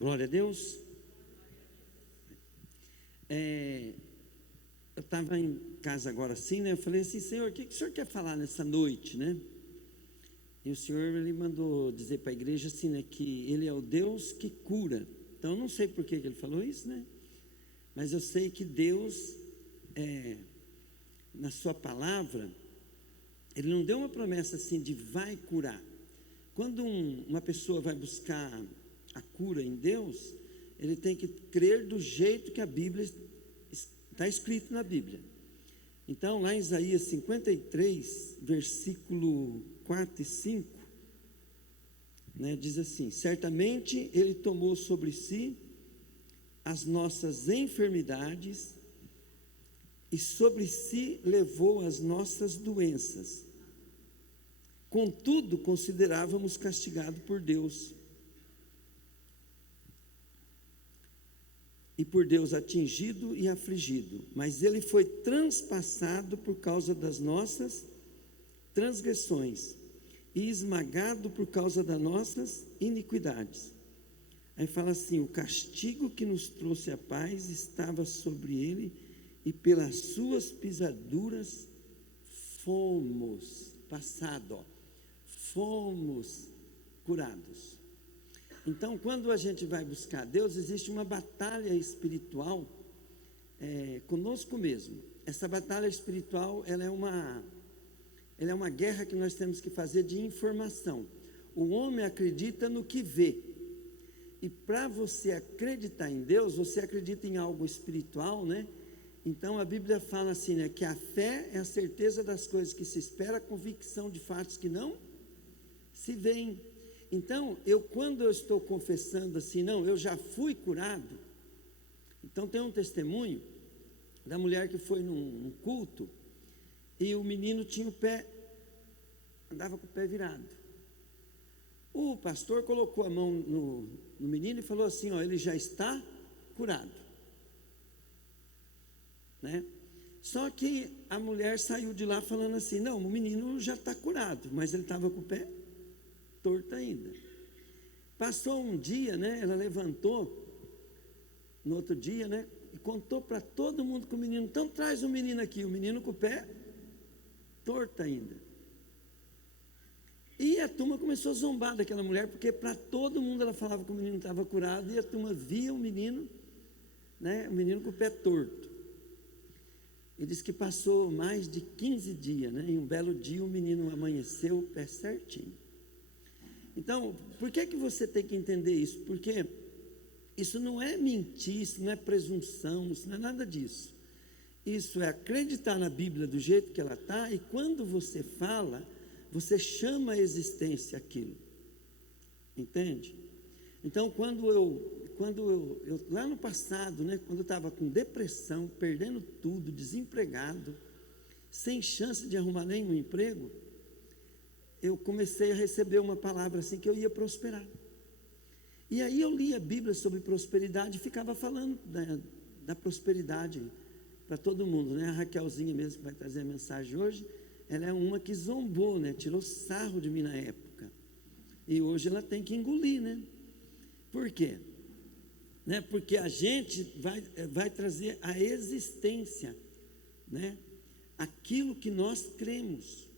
Glória a Deus. Eu estava em casa agora assim, né? Eu falei assim, Senhor, o que o Senhor quer falar nessa noite, né? E o Senhor, Ele mandou dizer para a igreja assim, né? Que Ele é o Deus que cura. Então, eu não sei por que Ele falou isso, né? Mas eu sei que Deus, na sua palavra, Ele não deu uma promessa assim de vai curar. Quando uma pessoa vai buscar a cura em Deus, ele tem que crer do jeito que a Bíblia está escrito na Bíblia. Então, lá em Isaías 53, versículo 4 e 5, né, diz assim: certamente Ele tomou sobre si as nossas enfermidades e sobre si levou as nossas doenças. Contudo, considerávamos castigado por Deus, e por Deus atingido e afligido, mas Ele foi transpassado por causa das nossas transgressões e esmagado por causa das nossas iniquidades. Aí fala assim: o castigo que nos trouxe a paz estava sobre Ele, e pelas suas pisaduras fomos, passado, fomos curados. Então, quando a gente vai buscar Deus, existe uma batalha espiritual conosco mesmo. Essa batalha espiritual, ela é uma guerra que nós temos que fazer de informação. O homem acredita no que vê. E para você acreditar em Deus, você acredita em algo espiritual, né? Então a Bíblia fala assim, né, que a fé é a certeza das coisas que se espera, a convicção de fatos que não se veem. Então, quando eu estou confessando assim, não, eu já fui curado. Então tem um testemunho da mulher que foi num culto, e o menino tinha o pé, andava com o pé virado. O pastor colocou a mão no menino e falou assim, ó, ele já está curado, né? Só que a mulher saiu de lá falando assim, não, o menino já está curado, mas ele estava com o pé torto ainda. Passou um dia, né? Ela levantou no outro dia, né? E contou para todo mundo que o menino, então traz o menino aqui, o menino com o pé torto ainda. E a turma começou a zombar daquela mulher, porque para todo mundo ela falava que o menino estava curado, e a turma via o menino, né? O menino com o pé torto. E diz que passou mais de 15 dias, né? Em um belo dia o menino amanheceu o pé certinho. Então, por que você tem que entender isso? Porque isso não é mentir, isso não é presunção, isso não é nada disso. Isso é acreditar na Bíblia do jeito que ela está, e quando você fala, você chama a existência aquilo. Entende? Então, quando eu lá no passado, né, quando eu estava com depressão, perdendo tudo, desempregado, sem chance de arrumar nenhum emprego, eu comecei a receber uma palavra assim, que eu ia prosperar. E aí eu li a Bíblia sobre prosperidade e ficava falando da prosperidade para todo mundo, né? A Raquelzinha mesmo, que vai trazer a mensagem hoje, ela é uma que zombou, né? Tirou sarro de mim na época. E hoje ela tem que engolir, né? Por quê? Né? Porque a gente vai trazer a existência, né? Aquilo que nós cremos.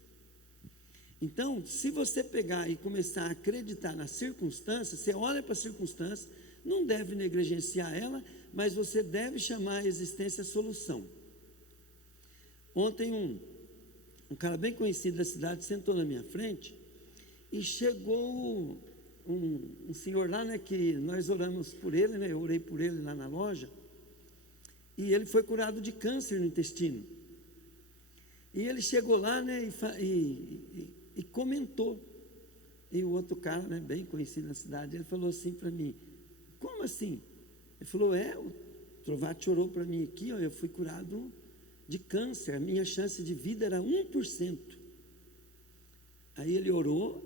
Então, se você pegar e começar a acreditar nas circunstâncias, você olha para a circunstância, não deve negligenciar ela, mas você deve chamar a existência a solução. Ontem um cara bem conhecido da cidade sentou na minha frente e chegou um senhor lá, né, que nós oramos por ele, né, eu orei por ele lá na loja, e ele foi curado de câncer no intestino. E ele chegou lá, né, e comentou. E o outro cara, né, bem conhecido na cidade, ele falou assim para mim, como assim? Ele falou, o Trovati orou para mim aqui, ó, eu fui curado de câncer, a minha chance de vida era 1%. Aí ele orou,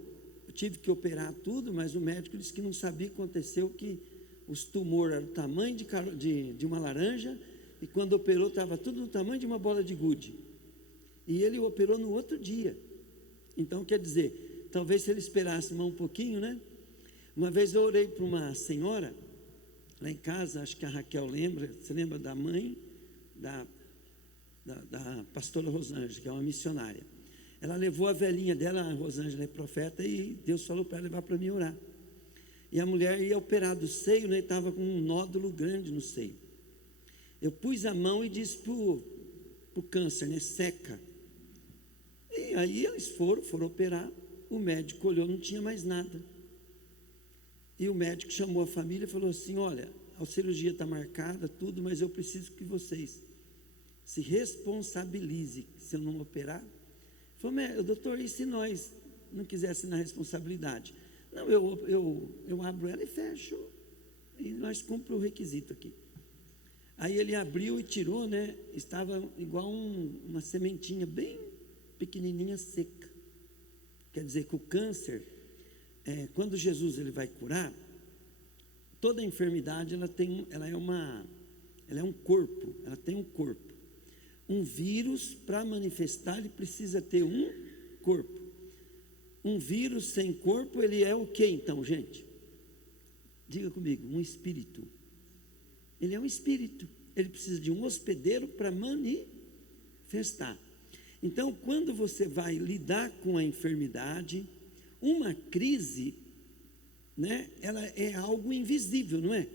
eu tive que operar tudo, mas o médico disse que não sabia o que aconteceu, que os tumores eram do tamanho de uma laranja, e quando operou estava tudo do tamanho de uma bola de gude. E ele operou no outro dia. Então, quer dizer, talvez se ele esperasse mais um pouquinho, né? Uma vez eu orei para uma senhora, lá em casa, acho que a Raquel lembra, você lembra da mãe da pastora Rosângela, que é uma missionária. Ela levou a velhinha dela, a Rosângela é profeta, e Deus falou para ela levar para mim orar. E a mulher ia operar do seio, né, e estava com um nódulo grande no seio. Eu pus a mão e disse para o câncer, né, seca. E aí eles foram operar, o médico olhou, não tinha mais nada. E o médico chamou a família e falou assim: olha, a cirurgia está marcada, tudo, mas eu preciso que vocês se responsabilizem se eu não operar. Falei: doutor, e se nós não quiséssemos na responsabilidade? Não, eu abro ela e fecho, e nós cumprimos o requisito aqui. Aí ele abriu e tirou, né? Estava igual uma sementinha bem pequenininha, seca. Quer dizer que o câncer, quando Jesus ele vai curar, toda enfermidade ela é um corpo, ela tem um corpo. Um vírus, para manifestar, ele precisa ter um corpo. Um vírus sem corpo, ele é o que então, gente? Diga comigo: um espírito. Ele é um espírito, ele precisa de um hospedeiro para manifestar. Então, quando você vai lidar com a enfermidade, uma crise, né, ela é algo invisível, não é?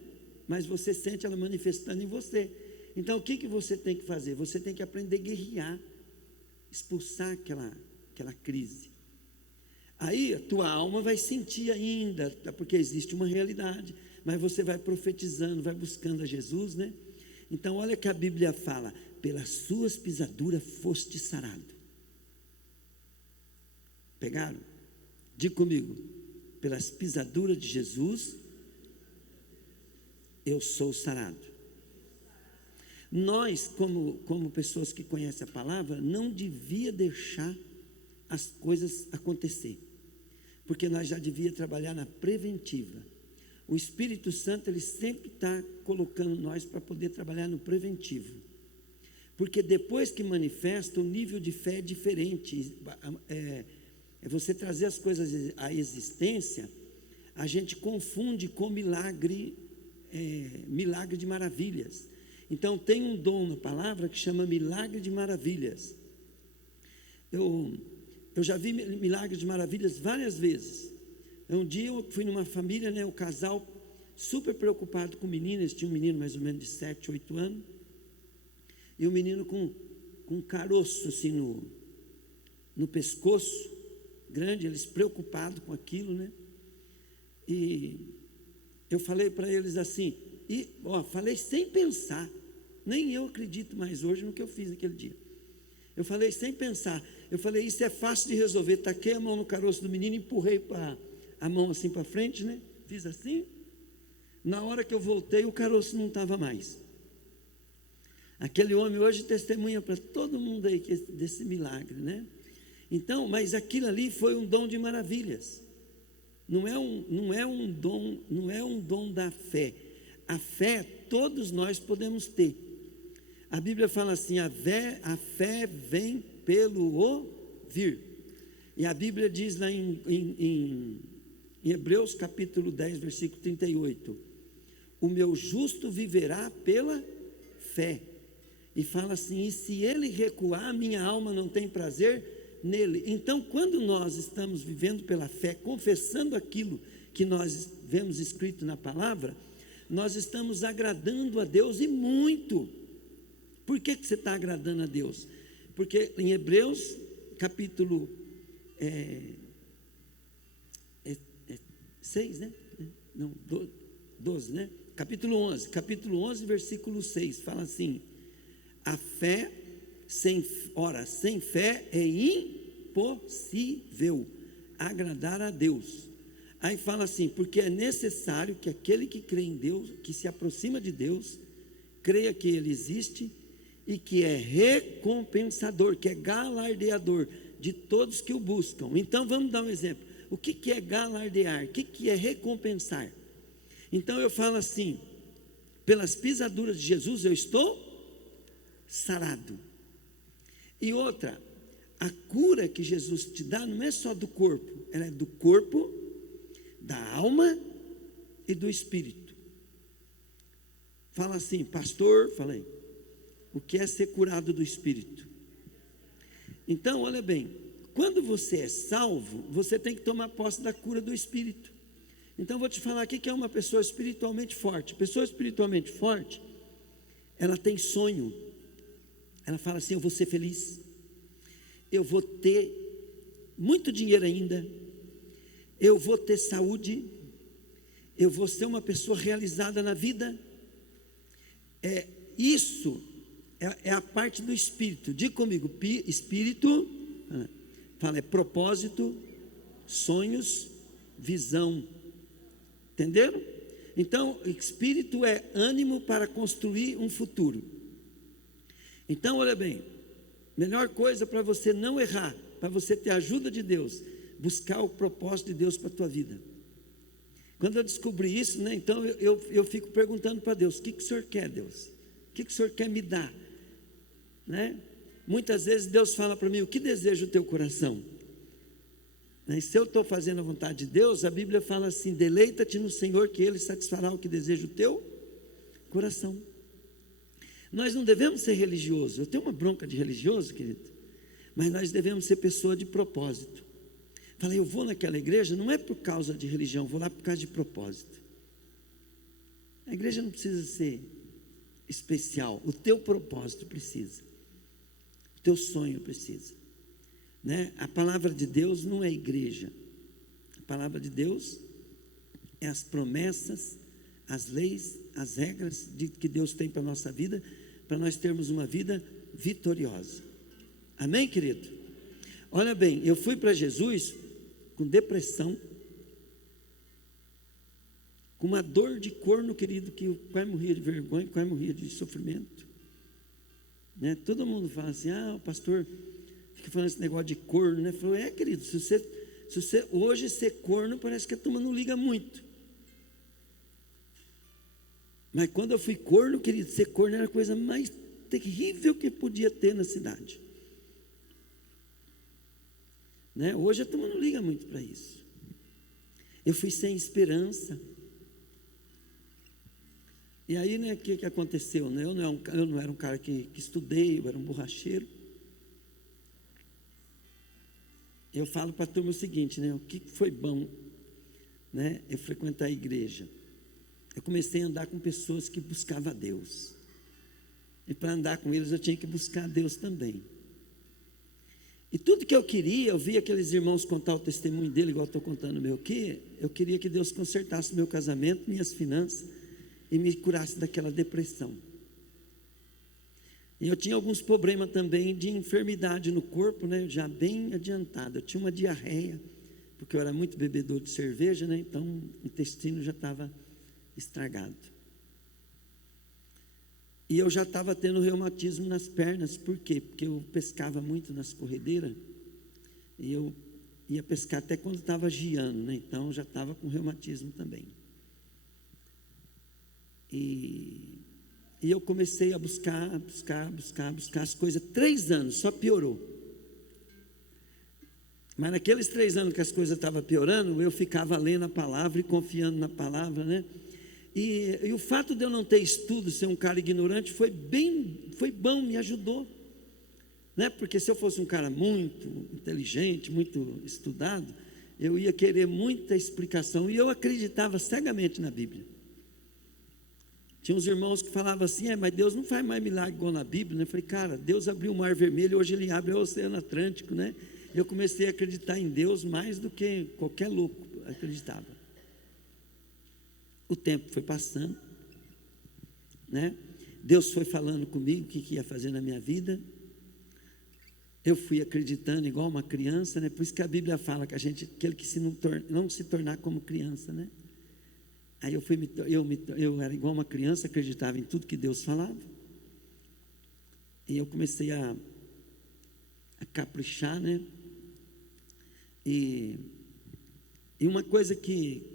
Mas você sente ela manifestando em você. Então, o que você tem que fazer? Você tem que aprender a guerrear, expulsar aquela crise. Aí a tua alma vai sentir ainda, porque existe uma realidade, mas você vai profetizando, vai buscando a Jesus, né? Então, olha que a Bíblia fala: pelas suas pisaduras foste sarado. Pegaram? Diga comigo: pelas pisaduras de Jesus, eu sou sarado. Nós, como pessoas que conhecem a palavra, não devia deixar as coisas acontecer, porque nós já devia trabalhar na preventiva. O Espírito Santo, ele sempre está colocando nós para poder trabalhar no preventivo, porque depois que manifesta, o nível de fé é diferente. É você trazer as coisas à existência. A gente confunde com milagre de maravilhas. Então tem um dom na palavra que chama milagre de maravilhas. Eu já vi milagre de maravilhas várias vezes. Um dia eu fui numa família, né, o casal super preocupado com meninas, tinha um menino mais ou menos de 7, 8 anos, e o menino com um caroço assim no pescoço, grande, eles preocupados com aquilo, né? E eu falei para eles assim, falei sem pensar, nem eu acredito mais hoje no que eu fiz naquele dia. Eu falei sem pensar, eu falei: isso é fácil de resolver. Taquei a mão no caroço do menino, empurrei a mão assim para frente, né? Fiz assim. Na hora que eu voltei, o caroço não estava mais. Aquele homem hoje testemunha para todo mundo aí desse milagre, né? Então, mas aquilo ali foi um dom de maravilhas. Não é um dom da fé. A fé todos nós podemos ter. A Bíblia fala assim: a fé vem pelo ouvir. E a Bíblia diz lá em Hebreus capítulo 10, versículo 38: o meu justo viverá pela fé. E fala assim: e se ele recuar, minha alma não tem prazer nele. Então, quando nós estamos vivendo pela fé, confessando aquilo que nós vemos escrito na palavra, nós estamos agradando a Deus, e muito. Por que você está agradando a Deus? Porque em Hebreus capítulo 6, né? Não, 12, né? Capítulo 11, versículo 6, fala assim: a fé, sem fé é impossível agradar a Deus. Aí fala assim: porque é necessário que aquele que crê em Deus, que se aproxima de Deus, creia que Ele existe e que é recompensador, que é galardeador de todos que o buscam. Então vamos dar um exemplo. O que é galardear? O que é recompensar? Então eu falo assim: pelas pisaduras de Jesus eu estou sarado. E outra, a cura que Jesus te dá não é só do corpo, ela é do corpo, da alma e do espírito. Fala assim, pastor, falei, o que é ser curado do Espírito? Então, olha bem, quando você é salvo, você tem que tomar posse da cura do Espírito. Então, vou te falar aqui que é uma pessoa espiritualmente forte. Pessoa espiritualmente forte, ela tem sonho. Ela fala assim, eu vou ser feliz, eu vou ter muito dinheiro ainda, eu vou ter saúde, eu vou ser uma pessoa realizada na vida. Isso é a parte do Espírito. Diga comigo, Espírito, fala, é propósito, sonhos, visão. Entenderam? Então, Espírito é ânimo para construir um futuro. Então, olha bem, melhor coisa para você não errar, para você ter a ajuda de Deus, buscar o propósito de Deus para a tua vida. Quando eu descobri isso, né, então eu fico perguntando para Deus, o que o Senhor quer, Deus? O que o Senhor quer me dar? Né? Muitas vezes Deus fala para mim, o que deseja o teu coração? Né? E se eu estou fazendo a vontade de Deus, a Bíblia fala assim, deleita-te no Senhor que Ele satisfará o que deseja o teu coração. Nós não devemos ser religiosos. Eu tenho uma bronca de religioso, querido, mas nós devemos ser pessoa de propósito. Falei, eu vou naquela igreja, não é por causa de religião, vou lá por causa de propósito. A igreja não precisa ser especial, o teu propósito precisa, o teu sonho precisa, né? A palavra de Deus não é igreja, a palavra de Deus é as promessas, as leis, as regras que Deus tem para a nossa vida, para nós termos uma vida vitoriosa. Amém, querido? Olha bem, eu fui para Jesus com depressão, com uma dor de corno, querido, que eu quase morria de vergonha, quase morria de sofrimento, né? Todo mundo fala assim, o pastor fica falando esse negócio de corno, né? Falou, querido, se você hoje ser corno, parece que a turma não liga muito, mas quando eu fui corno, querido, ser corno era a coisa mais terrível que podia ter na cidade, né? Hoje a turma não liga muito para isso. Eu fui sem esperança. E aí, né, o que aconteceu? Né? Eu não era um cara que estudei, eu era um borracheiro. Eu falo para a turma o seguinte, né? O que foi bom, né, eu frequentar a igreja? Eu comecei a andar com pessoas que buscavam a Deus. E para andar com eles eu tinha que buscar a Deus também. E tudo que eu queria, eu via aqueles irmãos contar o testemunho dele, igual eu estou contando o meu aqui. Eu queria que Deus consertasse o meu casamento, minhas finanças, e me curasse daquela depressão. E eu tinha alguns problemas também de enfermidade no corpo, né, já bem adiantado. Eu tinha uma diarreia, porque eu era muito bebedor de cerveja, né, então o intestino já estava estragado. E eu já estava tendo reumatismo nas pernas. Por quê? Porque eu pescava muito nas corredeiras, e eu ia pescar até quando estava giando, né? Então eu já estava com reumatismo também. E eu comecei a buscar as coisas. 3 anos, só piorou. Mas naqueles 3 anos que as coisas estavam piorando, eu ficava lendo a palavra e confiando na palavra, né? E o fato de eu não ter estudo, ser um cara ignorante, foi bom, me ajudou, né? Porque se eu fosse um cara muito inteligente, muito estudado, eu ia querer muita explicação, e eu acreditava cegamente na Bíblia. Tinha uns irmãos que falavam assim, mas Deus não faz mais milagre igual na Bíblia, né? Eu falei, cara, Deus abriu o Mar Vermelho, hoje Ele abre o Oceano Atlântico, né? Eu comecei a acreditar em Deus mais do que qualquer louco acreditava. O tempo foi passando, né? Deus foi falando comigo o que ia fazer na minha vida. Eu fui acreditando igual uma criança, né? Por isso que a Bíblia fala que aquele que não se tornar como criança, né? Aí eu era igual uma criança, acreditava em tudo que Deus falava. E eu comecei a caprichar, né? E uma coisa que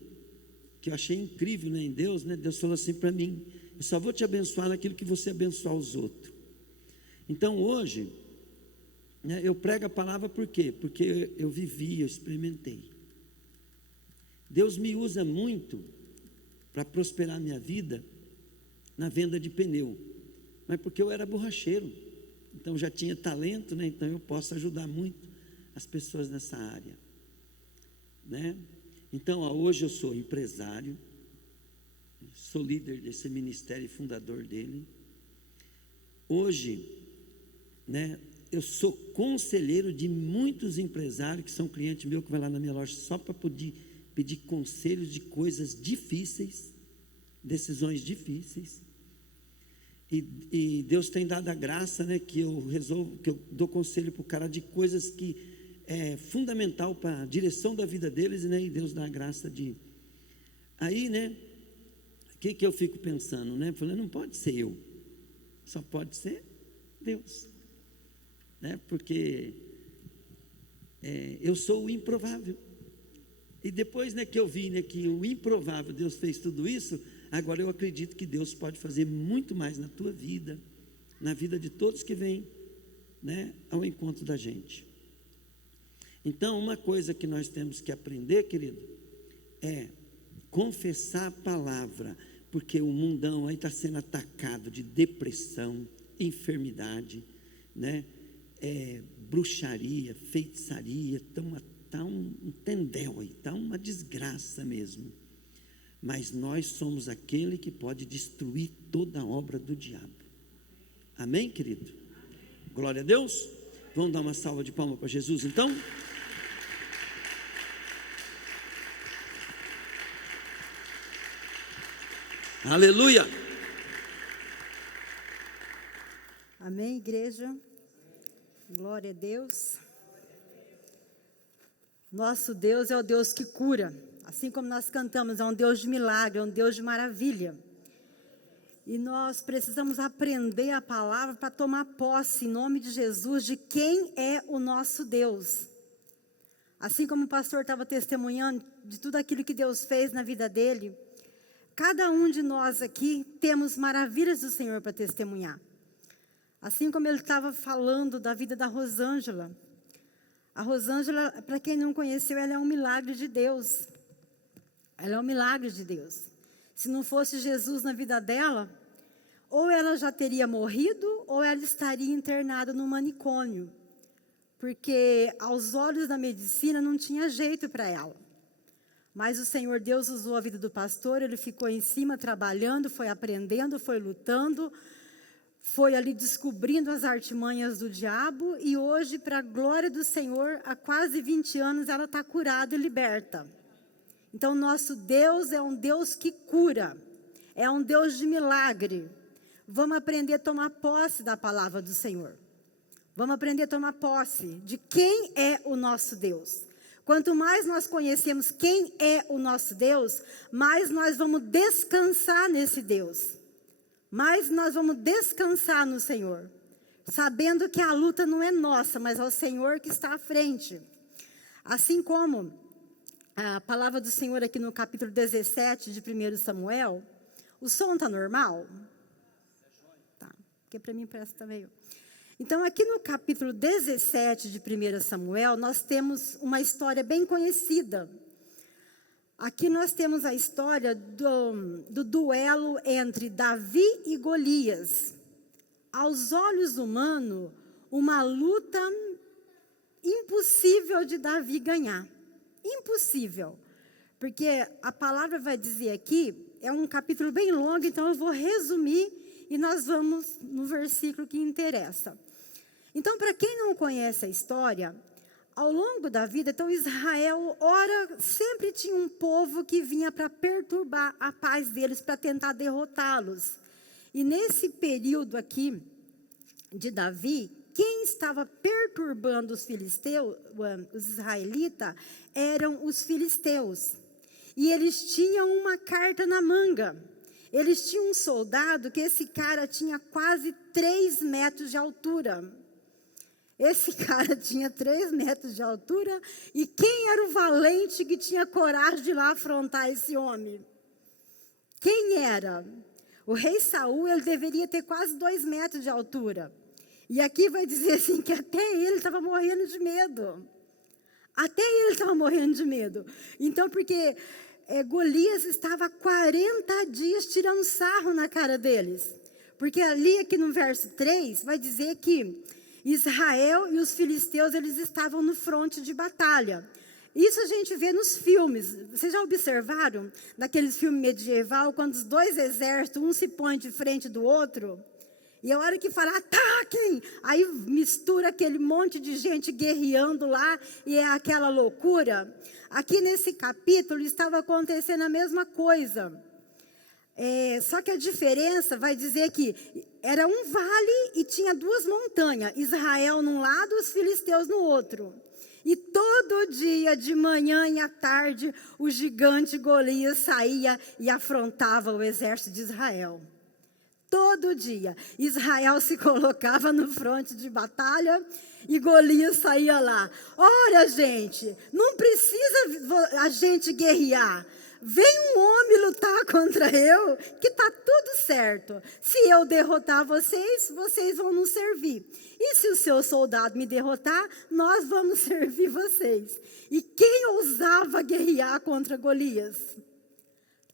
eu achei incrível, né, em Deus, né? Deus falou assim para mim, eu só vou te abençoar naquilo que você abençoar os outros. Então hoje, né, eu prego a palavra por quê? Porque eu vivi, eu experimentei. Deus me usa muito para prosperar a minha vida, na venda de pneu, mas porque eu era borracheiro, então já tinha talento, né? Então eu posso ajudar muito as pessoas nessa área, né? Então hoje eu sou empresário, sou líder desse ministério e fundador dele. Hoje, né, eu sou conselheiro de muitos empresários que são clientes meus, que vai lá na minha loja só para poder pedir conselhos de coisas difíceis, decisões difíceis. E Deus tem dado a graça, né, que eu resolvo, que eu dou conselho para o cara de coisas que é fundamental para a direção da vida deles, né, e Deus dá a graça de... Aí, né, o que eu fico pensando, né? Falei, não pode ser eu, só pode ser Deus, né? Porque eu sou o improvável. E depois, né, que eu vi, né, que o improvável, Deus fez tudo isso, agora eu acredito que Deus pode fazer muito mais na tua vida, na vida de todos que vêm, né, ao encontro da gente. Então, uma coisa que nós temos que aprender, querido, é confessar a palavra, porque o mundão aí está sendo atacado de depressão, enfermidade, né? Bruxaria, feitiçaria, está um tendel aí, está uma desgraça mesmo. Mas nós somos aquele que pode destruir toda a obra do diabo. Amém, querido? Glória a Deus. Vamos dar uma salva de palmas para Jesus, então? Aleluia! Amém, igreja? Glória a Deus. Nosso Deus é o Deus que cura. Assim como nós cantamos, é um Deus de milagre, é um Deus de maravilha. E nós precisamos aprender a palavra para tomar posse, em nome de Jesus, de quem é o nosso Deus. Assim como o pastor estava testemunhando de tudo aquilo que Deus fez na vida dele, cada um de nós aqui temos maravilhas do Senhor para testemunhar. Assim como ele estava falando da vida da Rosângela. A Rosângela, para quem não conheceu, ela é um milagre de Deus. Ela é um milagre de Deus. Se não fosse Jesus na vida dela, ou ela já teria morrido, ou ela estaria internada no manicômio. Porque aos olhos da medicina não tinha jeito para ela. Mas o Senhor Deus usou a vida do pastor, ele ficou em cima trabalhando, foi aprendendo, foi lutando, foi ali descobrindo as artimanhas do diabo, e hoje, para a glória do Senhor, há quase 20 anos, ela está curada e liberta. Então, nosso Deus é um Deus que cura, é um Deus de milagre. Vamos aprender a tomar posse da palavra do Senhor. Vamos aprender a tomar posse de quem é o nosso Deus. Quanto mais nós conhecemos quem é o nosso Deus, mais nós vamos descansar nesse Deus. Mais nós vamos descansar no Senhor, sabendo que a luta não é nossa, mas é o Senhor que está à frente. Assim como a palavra do Senhor aqui no capítulo 17 de 1 Samuel, o som está normal? Tá, porque para mim parece que está meio... Então, aqui no capítulo 17 de 1 Samuel, nós temos uma história bem conhecida. Aqui nós temos a história do duelo entre Davi e Golias. Aos olhos humanos, uma luta impossível de Davi ganhar. Impossível. Porque a palavra vai dizer aqui, é um capítulo bem longo, então eu vou resumir e nós vamos no versículo que interessa. Então, para quem não conhece a história, ao longo da vida, então Israel, ora, sempre tinha um povo que vinha para perturbar a paz deles, para tentar derrotá-los. E nesse período aqui de Davi, quem estava perturbando os filisteus, os israelitas, eram os filisteus. E eles tinham uma carta na manga. Eles tinham um soldado que esse cara tinha quase 3 metros de altura. Esse cara tinha 3 metros de altura, e quem era o valente que tinha coragem de ir lá afrontar esse homem? Quem era? O rei Saul, ele deveria ter quase 2 metros de altura. E aqui vai dizer assim, que até ele estava morrendo de medo. Até ele estava morrendo de medo. Então, porque Golias estava 40 dias tirando sarro na cara deles. Porque ali, aqui no verso 3, vai dizer que Israel e os filisteus, eles estavam no fronte de batalha. Isso a gente vê nos filmes. Vocês já observaram? Naqueles filmes medieval, quando os dois exércitos, um se põe de frente do outro, e a hora que fala, ataquem! Aí mistura aquele monte de gente guerreando lá, e é aquela loucura. Aqui nesse capítulo estava acontecendo a mesma coisa. Só que a diferença vai dizer que era um vale e tinha duas montanhas. Israel num lado, os filisteus no outro. E todo dia, de manhã e à tarde, o gigante Golias saía e afrontava o exército de Israel. Todo dia, Israel se colocava no fronte de batalha e Golias saía lá. Olha, gente, não precisa a gente guerrear. Vem um homem lutar contra eu, que está tudo certo. Se eu derrotar vocês, vocês vão nos servir. E se o seu soldado me derrotar, nós vamos servir vocês. E quem ousava guerrear contra Golias?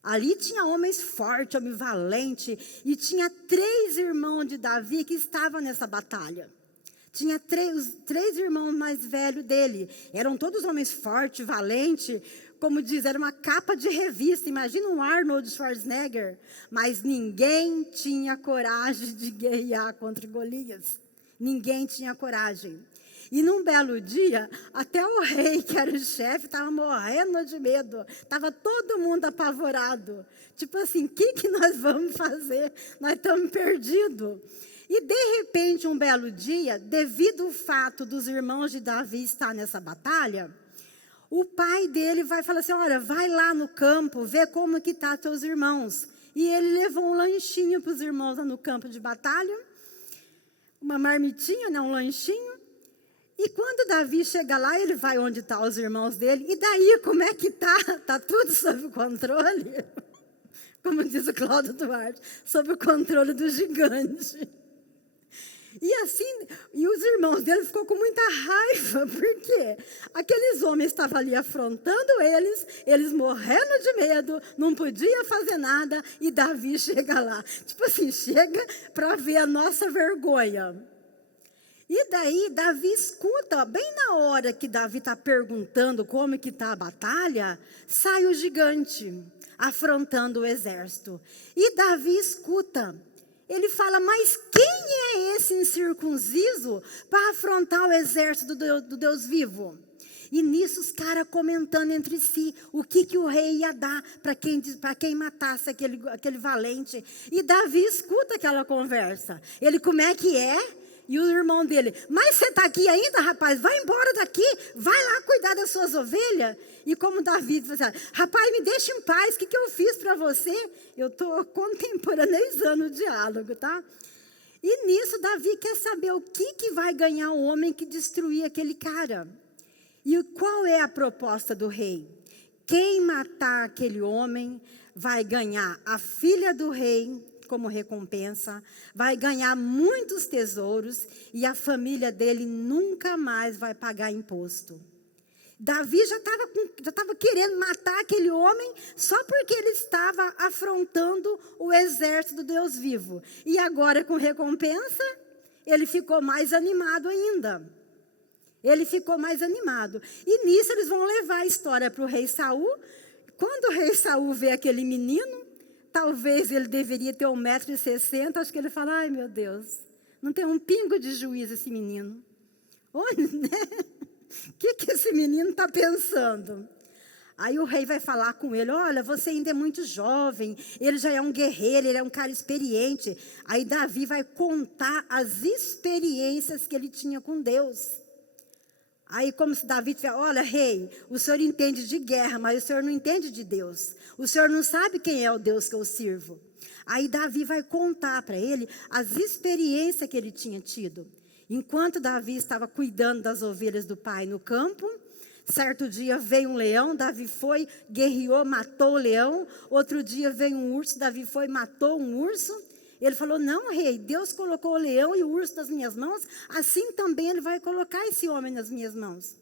Ali tinha homens fortes, homens valentes, e tinha 3 irmãos de Davi que estavam nessa batalha. Tinha os 3 irmãos mais velhos dele. Eram todos homens fortes, valentes, como diz, era uma capa de revista. Imagina um Arnold Schwarzenegger. Mas ninguém tinha coragem de guerrear contra Golias. Ninguém tinha coragem. E num belo dia, até o rei, que era o chefe, estava morrendo de medo. Estava todo mundo apavorado. Tipo assim, o que nós vamos fazer? Nós estamos perdidos. E de repente, um belo dia, devido ao fato dos irmãos de Davi estar nessa batalha, o pai dele vai falar assim, olha, vai lá no campo, vê como que estão teus irmãos. E ele levou um lanchinho para os irmãos lá no campo de batalha, uma marmitinha, né, um lanchinho. E quando Davi chega lá, ele vai onde estão os irmãos dele. E daí, como é que está? Está tudo sob controle? Como diz o Cláudio Duarte, sob o controle do gigante. E assim, e os irmãos dele ficou com muita raiva, porque aqueles homens estavam ali afrontando eles morrendo de medo, não podia fazer nada, e Davi chega lá. Tipo assim, chega para ver a nossa vergonha. E daí, Davi escuta, bem na hora que Davi está perguntando como que está a batalha, sai o gigante, afrontando o exército. E Davi escuta. Ele fala, mas quem é esse incircunciso para afrontar o exército do Deus vivo? E nisso os caras comentando entre si o que o rei ia dar para quem matasse aquele valente. E Davi escuta aquela conversa. Ele, como é que é? E o irmão dele, mas você está aqui ainda, rapaz? Vai embora daqui, vai lá cuidar das suas ovelhas. E como Davi diz assim, rapaz, me deixa em paz, o que eu fiz para você? Eu estou contemporaneizando o diálogo, tá? E nisso Davi quer saber o que vai ganhar o homem que destruir aquele cara. E qual é a proposta do rei? Quem matar aquele homem vai ganhar a filha do rei como recompensa, vai ganhar muitos tesouros e a família dele nunca mais vai pagar imposto. Davi já estava querendo matar aquele homem só porque ele estava afrontando o exército do Deus vivo. E agora, com recompensa, ele ficou mais animado ainda. Ele ficou mais animado. E nisso eles vão levar a história para o rei Saul. Quando o rei Saul vê aquele menino, talvez ele deveria ter 1,60 m, acho que ele fala, ai meu Deus, não tem um pingo de juízo esse menino. Onde, né? O que esse menino está pensando? Aí o rei vai falar com ele, olha, você ainda é muito jovem, ele já é um guerreiro, ele é um cara experiente. Aí Davi vai contar as experiências que ele tinha com Deus. Aí como se Davi tivesse, olha rei, o senhor entende de guerra, mas o senhor não entende de Deus. O senhor não sabe quem é o Deus que eu sirvo. Aí Davi vai contar para ele as experiências que ele tinha tido. Enquanto Davi estava cuidando das ovelhas do pai no campo, certo dia veio um leão, Davi foi, guerreou, matou o leão. Outro dia veio um urso, Davi foi, matou um urso. Ele falou, não rei, Deus colocou o leão e o urso nas minhas mãos, assim também ele vai colocar esse homem nas minhas mãos.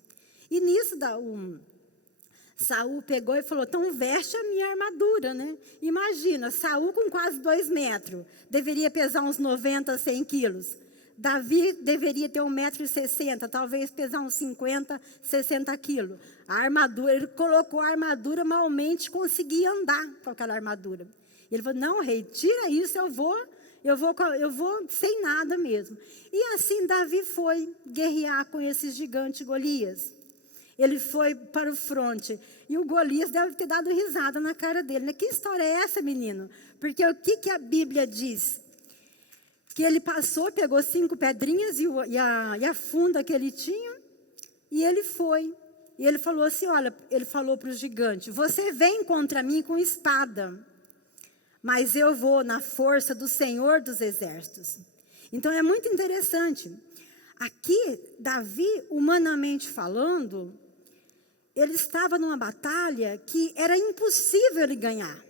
E nisso, Saul pegou e falou, então veste a minha armadura, né? Imagina, Saul com quase 2 metros, deveria pesar uns 90, 100 quilos. Davi deveria ter 1,60 m, talvez pesar uns 50, 60 quilos. A armadura, ele colocou a armadura, malmente conseguia andar com aquela armadura. Ele falou, não, rei, tira isso, eu vou sem nada mesmo. E assim Davi foi guerrear com esse gigante Golias. Ele foi para o fronte. E o Golias deve ter dado risada na cara dele, né? Que história é essa, menino? Porque o que a Bíblia diz? Que ele passou, pegou 5 pedrinhas e a funda que ele tinha, e ele foi. E ele falou assim, olha, ele falou para o gigante, você vem contra mim com espada, mas eu vou na força do Senhor dos Exércitos. Então é muito interessante. Aqui, Davi, humanamente falando, ele estava numa batalha que era impossível ele ganhar.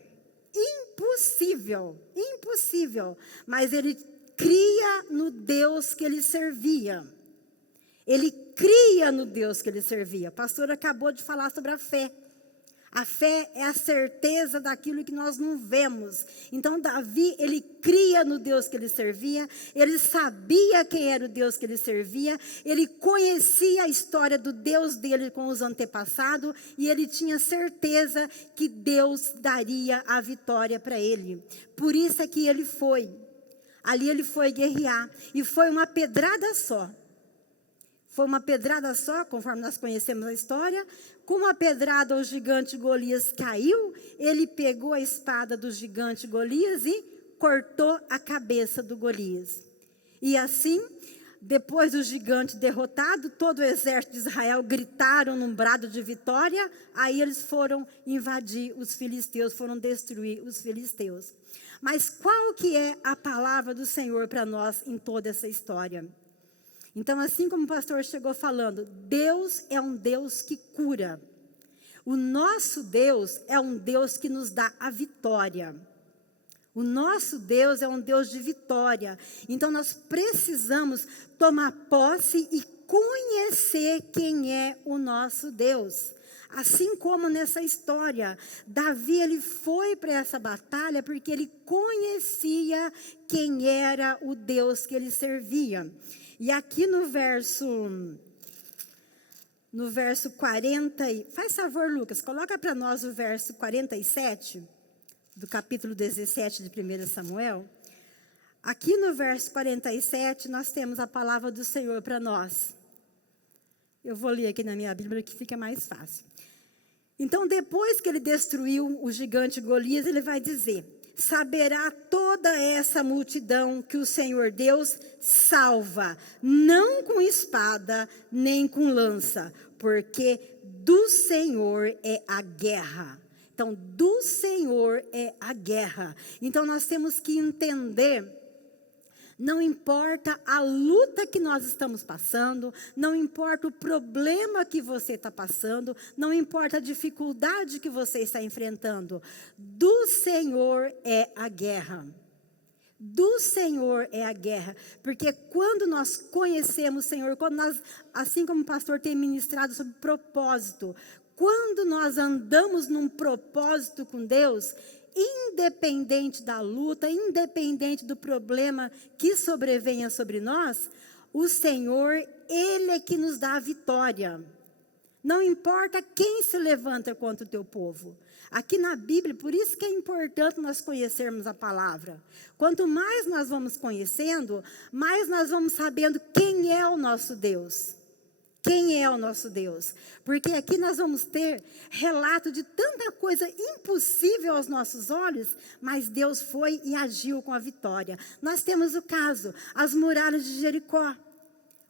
Impossível. Mas ele cria no Deus que ele servia. Ele cria no Deus que ele servia. A pastora acabou de falar sobre a fé. A fé é a certeza daquilo que nós não vemos. Então, Davi, ele cria no Deus que ele servia, ele sabia quem era o Deus que ele servia, ele conhecia a história do Deus dele com os antepassados, e ele tinha certeza que Deus daria a vitória para ele. Por isso é que ele foi. Ali ele foi guerrear, e foi uma pedrada só. Foi uma pedrada só, conforme nós conhecemos a história. Com uma pedrada, o gigante Golias caiu. Ele pegou a espada do gigante Golias e cortou a cabeça do Golias. E assim, depois do gigante derrotado, todo o exército de Israel gritaram num brado de vitória. Aí eles foram invadir os filisteus, foram destruir os filisteus. Mas qual que é a palavra do Senhor para nós em toda essa história? Então, assim como o pastor chegou falando, Deus é um Deus que cura. O nosso Deus é um Deus que nos dá a vitória. O nosso Deus é um Deus de vitória. Então, nós precisamos tomar posse e conhecer quem é o nosso Deus. Assim como nessa história, Davi, ele foi para essa batalha porque ele conhecia quem era o Deus que ele servia. E aqui no verso 40, faz favor, Lucas, coloca para nós o verso 47, do capítulo 17 de 1 Samuel. Aqui no verso 47, nós temos a palavra do Senhor para nós. Eu vou ler aqui na minha Bíblia que fica mais fácil. Então, depois que ele destruiu o gigante Golias, ele vai dizer: saberá toda essa multidão que o Senhor Deus salva, não com espada, nem com lança, porque do Senhor é a guerra. Então, do Senhor é a guerra. Então, nós temos que entender, não importa a luta que nós estamos passando, não importa o problema que você está passando, não importa a dificuldade que você está enfrentando, do Senhor é a guerra. Do Senhor é a guerra, porque quando nós conhecemos o Senhor, quando nós, assim como o pastor tem ministrado sobre propósito, quando nós andamos num propósito com Deus, independente da luta, independente do problema que sobrevenha sobre nós, o Senhor, Ele é que nos dá a vitória. Não importa quem se levanta contra o teu povo. Aqui na Bíblia, por isso que é importante nós conhecermos a palavra. Quanto mais nós vamos conhecendo, mais nós vamos sabendo quem é o nosso Deus. Quem é o nosso Deus? Porque aqui nós vamos ter relato de tanta coisa impossível aos nossos olhos, mas Deus foi e agiu com a vitória. Nós temos o caso, as muralhas de Jericó.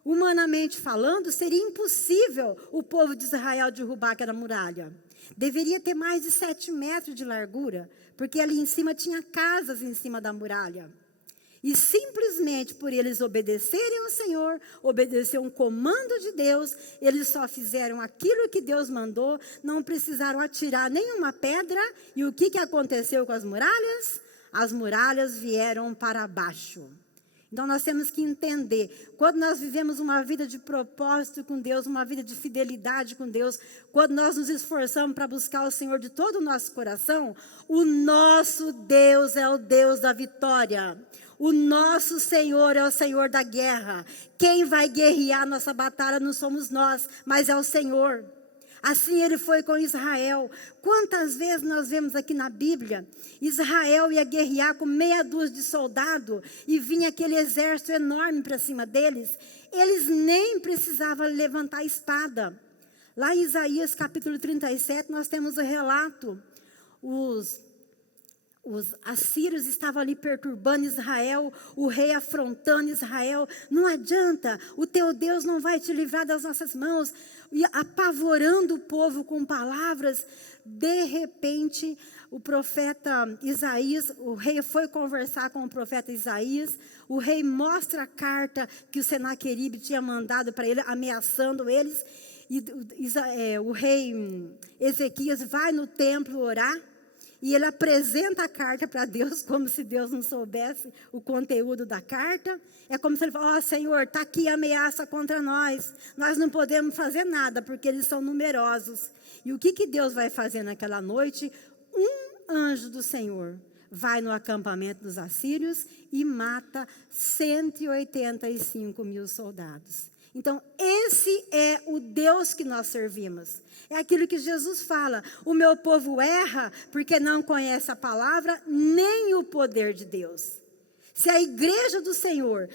Humanamente falando, seria impossível o povo de Israel derrubar aquela muralha. Deveria ter mais de 7 metros de largura, porque ali em cima tinha casas em cima da muralha. E simplesmente por eles obedecerem ao Senhor, obedecer um comando de Deus, eles só fizeram aquilo que Deus mandou, não precisaram atirar nenhuma pedra. E o que aconteceu com as muralhas? As muralhas vieram para baixo. Então, nós temos que entender, quando nós vivemos uma vida de propósito com Deus, uma vida de fidelidade com Deus, quando nós nos esforçamos para buscar o Senhor de todo o nosso coração, o nosso Deus é o Deus da vitória. O nosso Senhor é o Senhor da guerra. Quem vai guerrear nossa batalha não somos nós, mas é o Senhor. Assim ele foi com Israel. Quantas vezes nós vemos aqui na Bíblia, Israel ia guerrear com meia dúzia de soldados e vinha aquele exército enorme para cima deles. Eles nem precisavam levantar a espada. Lá em Isaías capítulo 37 nós temos o relato. Os assírios estavam ali perturbando Israel, o rei afrontando Israel. Não adianta, o teu Deus não vai te livrar das nossas mãos. E apavorando o povo com palavras. De repente, o profeta Isaías, o rei foi conversar com o profeta Isaías. O rei mostra a carta que o Senaqueribe tinha mandado para ele, ameaçando eles. E o rei Ezequias vai no templo orar. E ele apresenta a carta para Deus, como se Deus não soubesse o conteúdo da carta. É como se ele falasse, Senhor, está aqui a ameaça contra nós. Nós não podemos fazer nada, porque eles são numerosos. E o que Deus vai fazer naquela noite? Um anjo do Senhor vai no acampamento dos assírios e mata 185 mil soldados. Então, esse é o Deus que nós servimos. É aquilo que Jesus fala, o meu povo erra porque não conhece a palavra nem o poder de Deus. Se a igreja do Senhor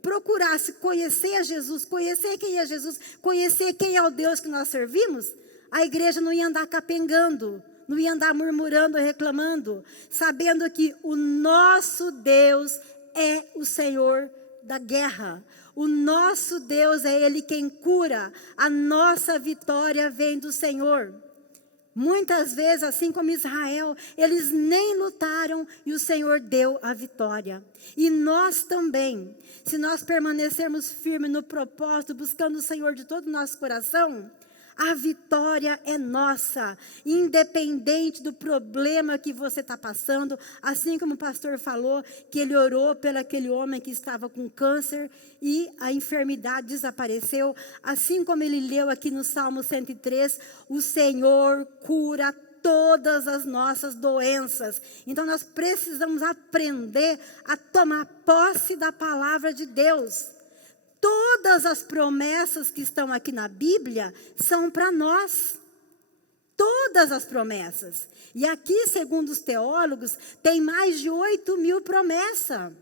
procurasse conhecer a Jesus, conhecer quem é Jesus, conhecer quem é o Deus que nós servimos, a igreja não ia andar capengando, não ia andar murmurando, reclamando, sabendo que o nosso Deus é o Senhor da guerra. O nosso Deus é Ele quem cura. A nossa vitória vem do Senhor. Muitas vezes, assim como Israel, eles nem lutaram e o Senhor deu a vitória. E nós também, se nós permanecermos firmes no propósito, buscando o Senhor de todo o nosso coração, a vitória é nossa, independente do problema que você está passando. Assim como o pastor falou, que ele orou pelo aquele homem que estava com câncer e a enfermidade desapareceu. Assim como ele leu aqui no Salmo 103, o Senhor cura todas as nossas doenças. Então nós precisamos aprender a tomar posse da palavra de Deus. Todas as promessas que estão aqui na Bíblia são para nós. Todas as promessas. E aqui, segundo os teólogos, tem mais de 8.000 promessas.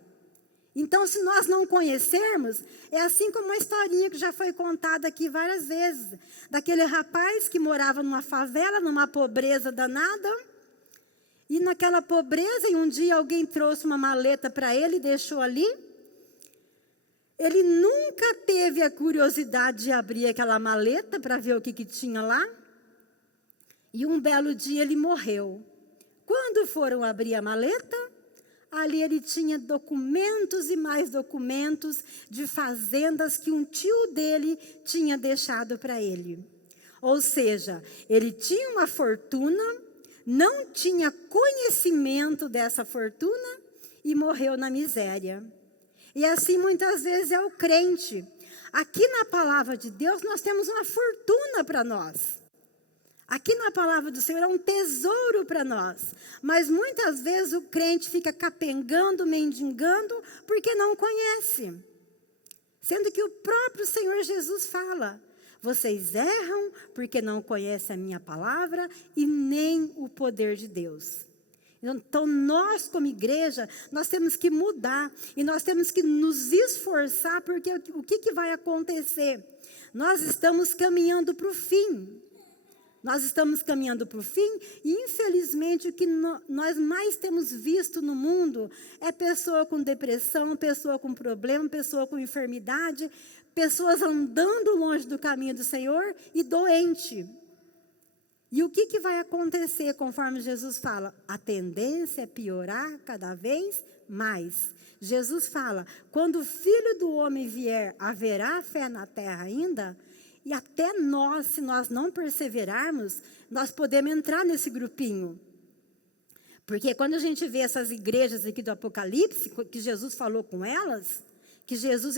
Então, se nós não conhecermos, é assim como uma historinha que já foi contada aqui várias vezes. Daquele rapaz que morava numa favela, numa pobreza danada. E naquela pobreza, e um dia alguém trouxe uma maleta para ele e deixou ali. Ele nunca teve a curiosidade de abrir aquela maleta para ver o que tinha lá. E um belo dia ele morreu. Quando foram abrir a maleta, ali ele tinha documentos e mais documentos de fazendas que um tio dele tinha deixado para ele. Ou seja, ele tinha uma fortuna, não tinha conhecimento dessa fortuna e morreu na miséria. E assim muitas vezes é o crente. Aqui na palavra de Deus nós temos uma fortuna para nós. Aqui na palavra do Senhor é um tesouro para nós. Mas muitas vezes o crente fica capengando, mendigando, porque não conhece. Sendo que o próprio Senhor Jesus fala, vocês erram porque não conhecem a minha palavra e nem o poder de Deus. Então, nós como igreja, nós temos que mudar e nós temos que nos esforçar, porque o que vai acontecer? Nós estamos caminhando para o fim. Nós estamos caminhando para o fim e, infelizmente, o que nós mais temos visto no mundo é pessoa com depressão, pessoa com problema, pessoa com enfermidade, pessoas andando longe do caminho do Senhor e doente. E o que vai acontecer conforme Jesus fala? A tendência é piorar cada vez mais. Jesus fala, quando o Filho do Homem vier, haverá fé na terra ainda? E até nós, se nós não perseverarmos, nós podemos entrar nesse grupinho. Porque quando a gente vê essas igrejas aqui do Apocalipse, que Jesus falou com elas, que Jesus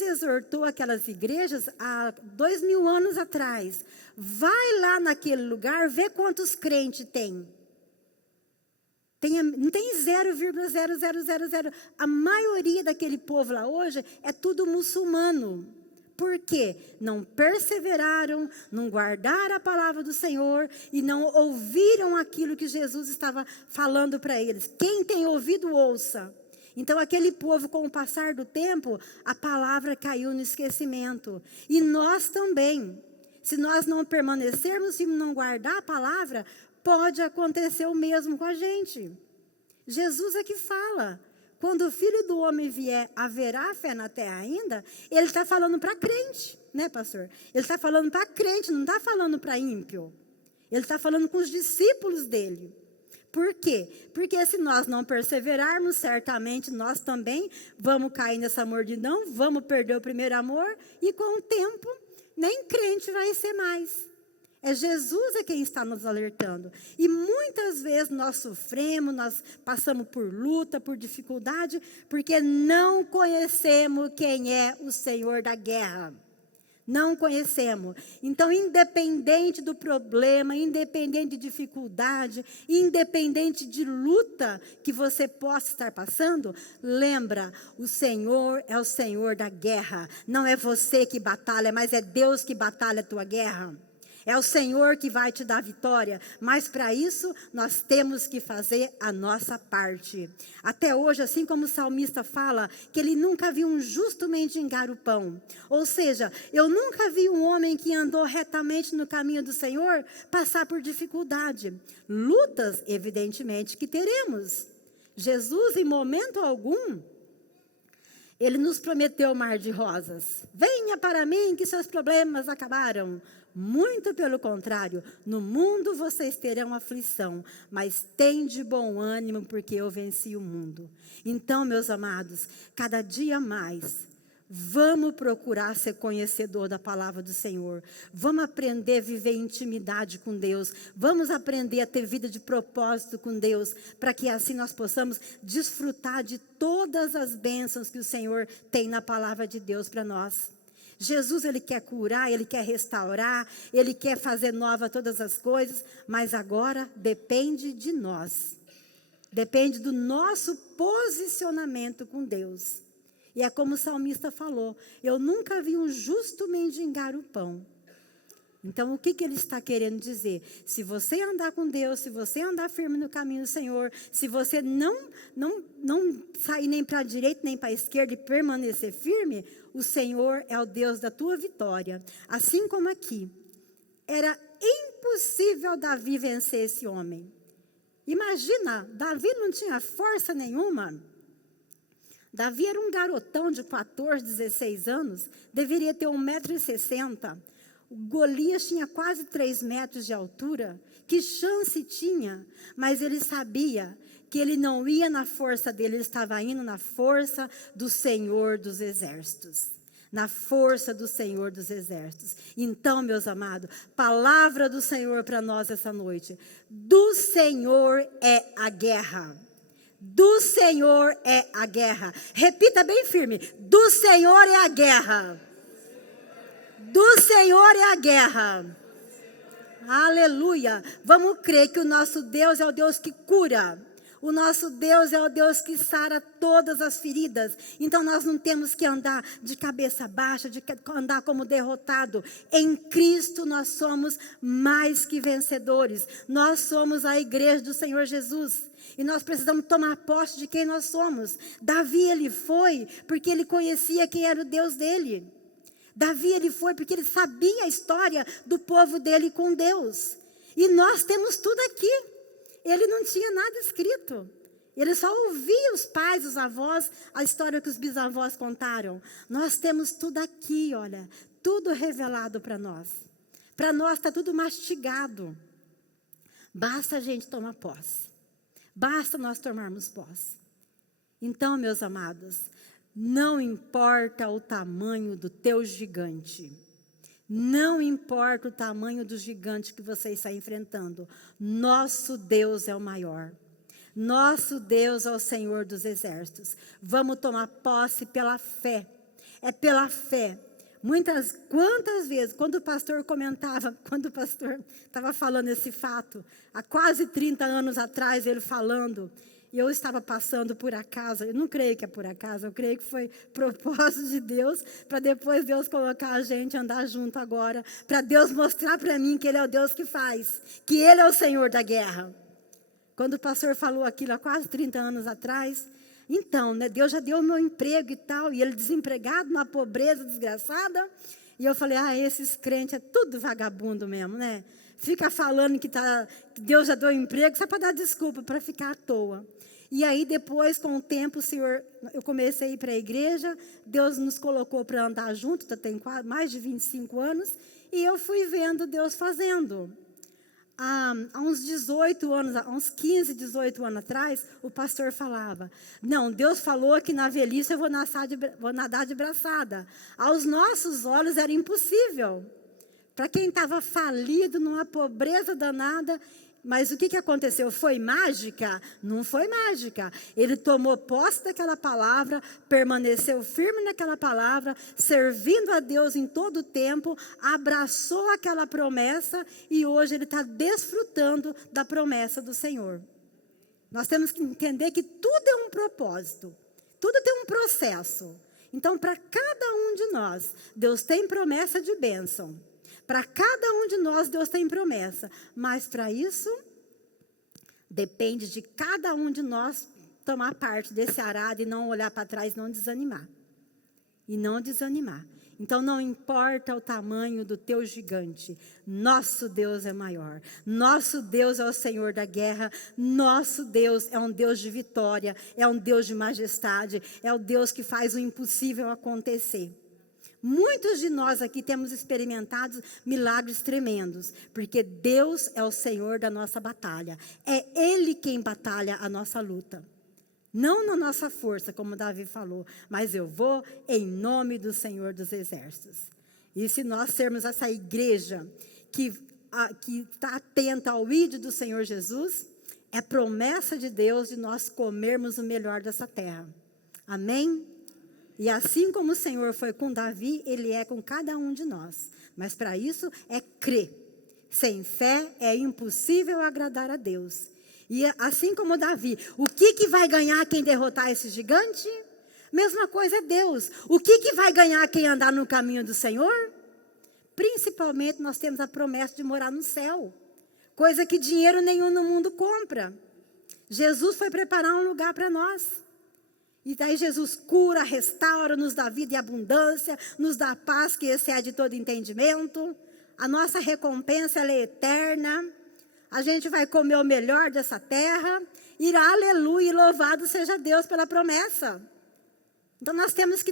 exortou aquelas igrejas há 2000 anos atrás. Vai lá naquele lugar, vê quantos crentes tem. Não tem 0,0000. A maioria daquele povo lá hoje é tudo muçulmano. Por quê? Não perseveraram, não guardaram a palavra do Senhor e não ouviram aquilo que Jesus estava falando para eles. Quem tem ouvido, ouça. Então, aquele povo, com o passar do tempo, a palavra caiu no esquecimento. E nós também. Se nós não permanecermos, se não guardar a palavra, pode acontecer o mesmo com a gente. Jesus é que fala. Quando o Filho do Homem vier, haverá fé na terra ainda? Ele está falando para crente, né, pastor? Ele está falando para crente, não está falando para ímpio. Ele está falando com os discípulos dele. Por quê? Porque se nós não perseverarmos, certamente nós também vamos cair nessa mordidão, vamos perder o primeiro amor e com o tempo nem crente vai ser mais. É Jesus quem está nos alertando. E muitas vezes nós sofremos, nós passamos por luta, por dificuldade, porque não conhecemos quem é o Senhor da guerra. Não conhecemos. Então, independente do problema, independente de dificuldade, independente de luta que você possa estar passando, lembra, o Senhor é o Senhor da guerra. Não é você que batalha, mas é Deus que batalha a tua guerra. É o Senhor que vai te dar vitória, mas para isso nós temos que fazer a nossa parte. Até hoje, assim como o salmista fala, que ele nunca viu um justo mendigar o pão. Ou seja, eu nunca vi um homem que andou retamente no caminho do Senhor passar por dificuldade. Lutas, evidentemente, que teremos. Jesus, em momento algum, ele nos prometeu o mar de rosas. Venha para mim que seus problemas acabaram. Muito pelo contrário, no mundo vocês terão aflição, mas tem de bom ânimo porque eu venci o mundo. Então, meus amados, cada dia mais, vamos procurar ser conhecedor da palavra do Senhor. Vamos aprender a viver em intimidade com Deus. Vamos aprender a ter vida de propósito com Deus, para que assim nós possamos desfrutar de todas as bênçãos que o Senhor tem na palavra de Deus para nós. Jesus, ele quer curar, ele quer restaurar, ele quer fazer nova todas as coisas, mas agora depende de nós. Depende do nosso posicionamento com Deus. E é como o salmista falou, eu nunca vi um justo mendigar o pão. Então, o que ele está querendo dizer? Se você andar com Deus, se você andar firme no caminho do Senhor, se você não sair nem para a direita nem para a esquerda e permanecer firme, o Senhor é o Deus da tua vitória. Assim como aqui, era impossível Davi vencer esse homem. Imagina, Davi não tinha força nenhuma. Davi era um garotão de 14, 16 anos, deveria ter 1,60 m. Golias tinha quase 3 metros de altura. Que chance tinha? Mas ele sabia que ele não ia na força dele, ele estava indo na força do Senhor dos Exércitos. Na força do Senhor dos Exércitos. Então, meus amados, palavra do Senhor para nós essa noite. Do Senhor é a guerra. Do Senhor é a guerra. Repita bem firme. Do Senhor é a guerra. Do Senhor é a guerra. Aleluia. Vamos crer que o nosso Deus é o Deus que cura. O nosso Deus é o Deus que sara todas as feridas. Então nós não temos que andar de cabeça baixa, de andar como derrotado. Em Cristo nós somos mais que vencedores. Nós somos a igreja do Senhor Jesus. E nós precisamos tomar posse de quem nós somos. Davi, ele foi porque ele conhecia quem era o Deus dele. Davi, ele foi porque ele sabia a história do povo dele com Deus. E nós temos tudo aqui. Ele não tinha nada escrito. Ele só ouvia os pais, os avós, a história que os bisavós contaram. Nós temos tudo aqui, olha. Tudo revelado para nós. Para nós está tudo mastigado. Basta a gente tomar posse. Basta nós tomarmos posse. Então, meus amados, não importa o tamanho do teu gigante. Não importa o tamanho do gigante que você está enfrentando. Nosso Deus é o maior. Nosso Deus é o Senhor dos exércitos. Vamos tomar posse pela fé. É pela fé. Quantas vezes, quando o pastor estava falando esse fato, há quase 30 anos atrás, ele falando, e eu estava passando por acaso, eu não creio que é por acaso, eu creio que foi propósito de Deus, para depois Deus colocar a gente andar junto agora, para Deus mostrar para mim que Ele é o Deus que faz, que Ele é o Senhor da guerra. Quando o pastor falou aquilo há quase 30 anos atrás, então, né, Deus já deu o meu emprego e tal, e ele desempregado, uma pobreza desgraçada, e eu falei, esses crentes é tudo vagabundo mesmo, né? Fica falando que Deus já deu emprego, só para dar desculpa, para ficar à toa. E aí depois, com o tempo, eu comecei a ir para a igreja, Deus nos colocou para andar junto, tem mais de 25 anos, e eu fui vendo Deus fazendo. Há uns 18 anos, há uns 15, 18 anos atrás, o pastor falava, não, Deus falou que na velhice eu vou nadar de braçada. Aos nossos olhos era impossível. Para quem estava falido, numa pobreza danada, mas o que aconteceu? Foi mágica? Não foi mágica. Ele tomou posse daquela palavra, permaneceu firme naquela palavra, servindo a Deus em todo o tempo, abraçou aquela promessa e hoje ele está desfrutando da promessa do Senhor. Nós temos que entender que tudo é um propósito, tudo tem um processo. Então, para cada um de nós, Deus tem promessa de bênção. Para cada um de nós, Deus tem promessa. Mas para isso, depende de cada um de nós tomar parte desse arado e não olhar para trás, não desanimar. E não desanimar. Então, não importa o tamanho do teu gigante, nosso Deus é maior. Nosso Deus é o Senhor da guerra. Nosso Deus é um Deus de vitória, é um Deus de majestade, é o Deus que faz o impossível acontecer. Muitos de nós aqui temos experimentado milagres tremendos, porque Deus é o Senhor da nossa batalha. É Ele quem batalha a nossa luta. Não na nossa força, como Davi falou, mas eu vou em nome do Senhor dos exércitos. E se nós sermos essa igreja que está atenta ao ídolo do Senhor Jesus, é promessa de Deus de nós comermos o melhor dessa terra. Amém? E assim como o Senhor foi com Davi, Ele é com cada um de nós. Mas para isso é crer. Sem fé é impossível agradar a Deus. E assim como Davi, o que vai ganhar quem derrotar esse gigante? Mesma coisa é Deus. O que vai ganhar quem andar no caminho do Senhor? Principalmente nós temos a promessa de morar no céu. Coisa que dinheiro nenhum no mundo compra. Jesus foi preparar um lugar para nós. E daí Jesus cura, restaura, nos dá vida e abundância, nos dá paz que excede todo entendimento. A nossa recompensa ela é eterna. A gente vai comer o melhor dessa terra. Irá, aleluia, e louvado seja Deus pela promessa. Então nós temos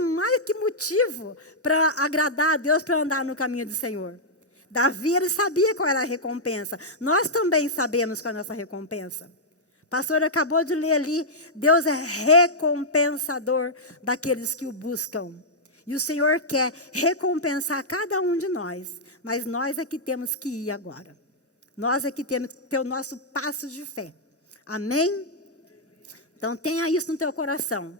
mais que motivo para agradar a Deus, para andar no caminho do Senhor. Davi, ele sabia qual era a recompensa. Nós também sabemos qual é a nossa recompensa. O pastor acabou de ler ali, Deus é recompensador daqueles que o buscam. E o Senhor quer recompensar cada um de nós, mas nós é que temos que ir agora. Nós é que temos que ter o nosso passo de fé. Amém? Então tenha isso no teu coração.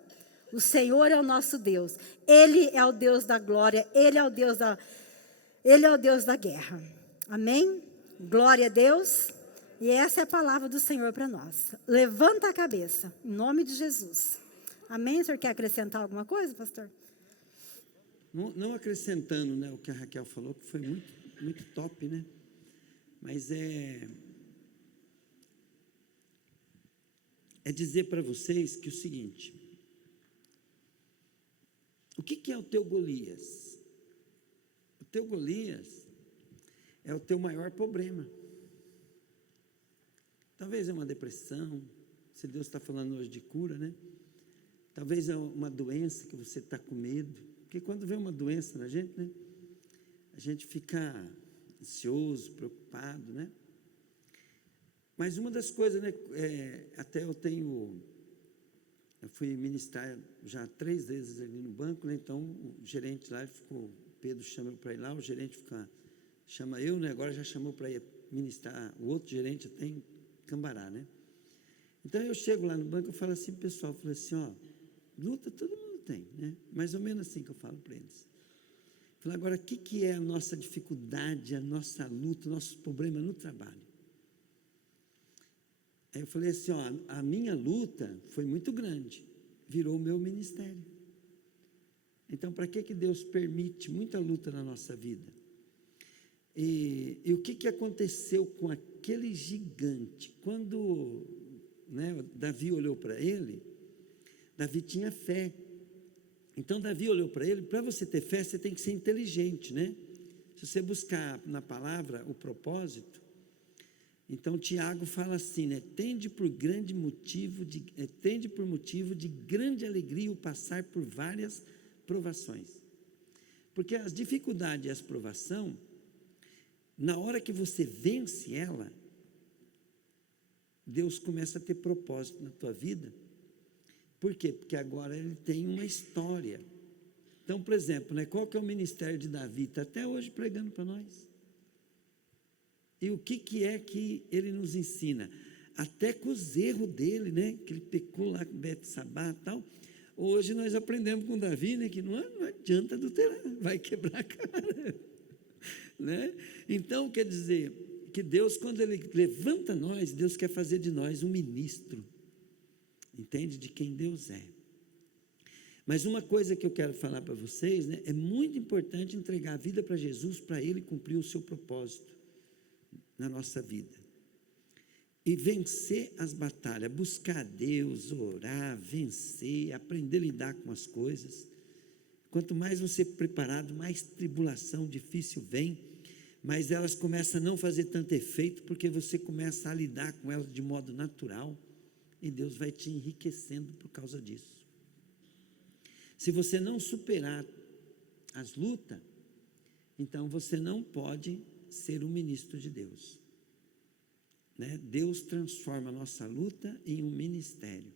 O Senhor é o nosso Deus. Ele é o Deus da glória, Ele é o Deus da guerra. Amém? Glória a Deus. E essa é a palavra do Senhor para nós. Levanta a cabeça, em nome de Jesus. Amém? O senhor quer acrescentar alguma coisa, pastor? Não acrescentando, né, o que a Raquel falou, que foi muito, muito top, né? Mas é dizer para vocês que o seguinte: o que é o teu Golias? O teu Golias é o teu maior problema. Talvez é uma depressão, se Deus está falando hoje de cura, né? Talvez é uma doença que você está com medo, porque quando vem uma doença na gente, né? A gente fica ansioso, preocupado, né? Mas uma das coisas, né? Até eu fui ministrar já 3 vezes ali no banco, né? Então o gerente lá, o Pedro chama para ir lá, o gerente chama eu, né? Agora já chamou para ir ministrar o outro gerente até em Cambará, né? Então eu chego lá no banco, eu falo assim para o pessoal, eu falo assim, ó, luta todo mundo tem, né? Mais ou menos assim que eu falo para eles. Eu falo, agora, o que é a nossa dificuldade, a nossa luta, o nosso problema no trabalho? Aí eu falei assim, ó, a minha luta foi muito grande, virou o meu ministério. Então, para que Deus permite muita luta na nossa vida? E o que aconteceu com aquele gigante? Quando, né, Davi olhou para ele, Davi tinha fé. Então, Davi olhou para ele, para você ter fé, você tem que ser inteligente, né? Se você buscar na palavra o propósito, então Tiago fala assim, né? Tende por motivo de grande alegria o passar por várias provações. Porque as dificuldades e as provações, na hora que você vence ela, Deus começa a ter propósito na tua vida. Por quê? Porque agora ele tem uma história. Então, por exemplo, né, qual que é o ministério de Davi? Está até hoje pregando para nós. E o que é que ele nos ensina? Até com os erros dele, né, que ele pecou lá com Betsabá e tal. Hoje nós aprendemos com Davi, né, que não adianta adulterar, vai quebrar a cara. Né? Então, quer dizer, que Deus, quando Ele levanta nós, Deus quer fazer de nós um ministro, entende? De quem Deus é. Mas uma coisa que eu quero falar para vocês, né, é muito importante entregar a vida para Jesus, para Ele cumprir o seu propósito na nossa vida. E vencer as batalhas, buscar a Deus, orar, vencer, aprender a lidar com as coisas. Quanto mais você preparado, mais tribulação difícil vem, mas elas começam a não fazer tanto efeito, porque você começa a lidar com elas de modo natural, e Deus vai te enriquecendo por causa disso. Se você não superar as lutas, então você não pode ser um ministro de Deus. Né? Deus transforma a nossa luta em um ministério.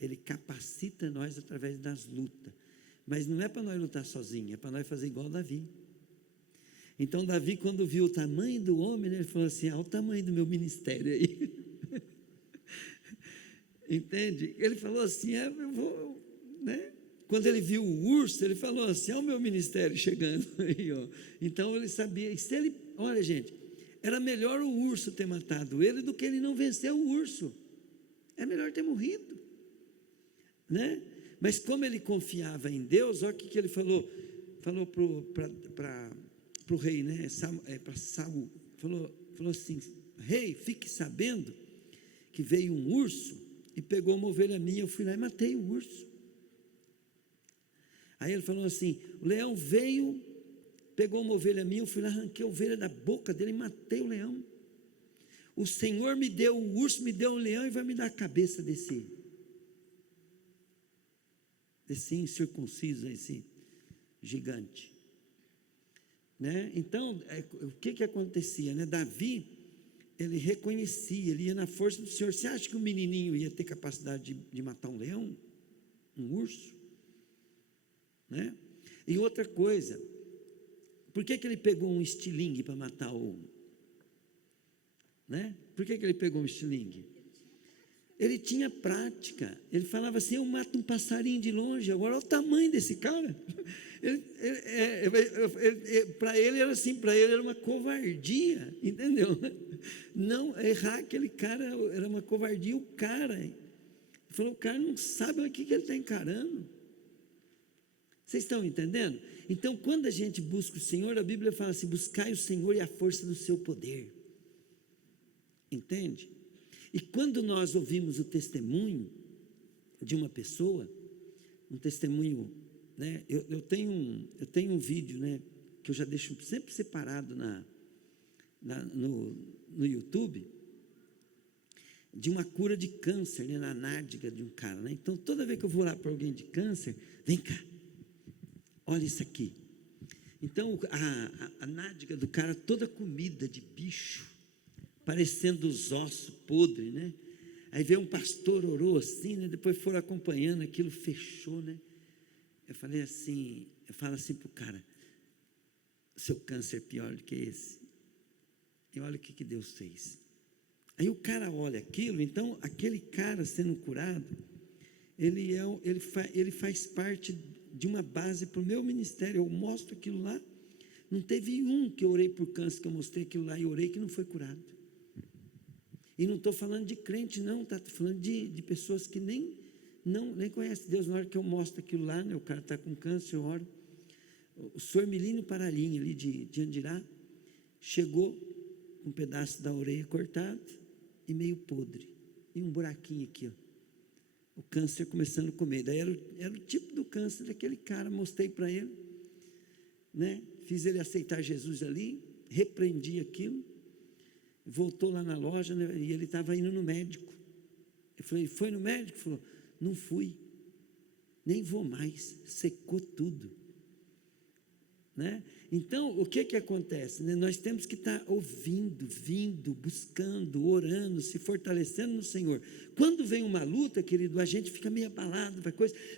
Ele capacita nós através das lutas. Mas não é para nós lutar sozinhos, é para nós fazer igual Davi. Então Davi, quando viu o tamanho do homem, né, ele falou assim, olha o tamanho do meu ministério aí. Entende? Ele falou assim, eu vou, né? Quando ele viu o urso, ele falou assim, olha o meu ministério chegando aí, ó. Então ele sabia, e se ele, olha gente, era melhor o urso ter matado ele do que ele não vencer o urso. É melhor ter morrido, né? Mas como ele confiava em Deus, olha o que ele falou para o rei, né? Para Saul, falou assim, rei, fique sabendo que veio um urso e pegou uma ovelha minha, eu fui lá e matei o urso. Aí ele falou assim, o leão veio, pegou uma ovelha minha, eu fui lá, arranquei a ovelha da boca dele e matei o leão. O Senhor me deu o urso, me deu o leão e vai me dar a cabeça desse incircunciso, esse gigante. Né? Então, o que acontecia? Né? Davi, ele reconhecia, ele ia na força do Senhor. Você acha que o menininho ia ter capacidade de matar um leão? Um urso? Né? E outra coisa, por que ele pegou um estilingue para matar o... Né? Por que ele pegou um estilingue? Ele tinha prática, ele falava assim, eu mato um passarinho de longe, agora olha o tamanho desse cara. Para ele era assim, para ele era uma covardia, entendeu? Não, errar aquele cara era uma covardia, o cara, ele falou, o cara não sabe o que ele está encarando. Vocês estão entendendo? Então, quando a gente busca o Senhor, a Bíblia fala assim, buscai o Senhor e a força do seu poder. Entende? E quando nós ouvimos o testemunho de uma pessoa, um testemunho, né? Eu tenho um vídeo, né, que eu já deixo sempre separado no YouTube, de uma cura de câncer, né, na nádega de um cara. Né? Então, toda vez que eu vou orar para alguém de câncer, vem cá, olha isso aqui. Então, a nádega do cara toda comida de bicho, parecendo os ossos podres, né? Aí veio um pastor, orou assim, né? Depois foram acompanhando, aquilo fechou, né? Eu falo assim para o cara, seu câncer é pior do que esse. E olha o que Deus fez. Aí o cara olha aquilo, então aquele cara sendo curado, ele faz parte de uma base para o meu ministério. Eu mostro aquilo lá. Não teve um que eu orei por câncer, que eu mostrei aquilo lá e orei, que não foi curado. E não estou falando de crente, não, tá? Estou falando de pessoas que nem conhecem Deus. Na hora que eu mostro aquilo lá, né, o cara está com câncer, eu oro. O senhor Milínio Paralinha, ali de Andirá, chegou com um pedaço da orelha cortado e meio podre, e um buraquinho aqui, ó. O câncer começando a comer. Daí era o tipo do câncer daquele cara. Mostrei para ele, né? Fiz ele aceitar Jesus ali, repreendi aquilo, voltou lá na loja, né? E ele estava indo no médico. Eu falei, foi no médico? Ele falou, não fui, nem vou mais, secou tudo, né? Então, o que acontece, né? Nós temos que estar ouvindo, vindo, buscando, orando, se fortalecendo no Senhor. Quando vem uma luta, querido, a gente fica meio abalado,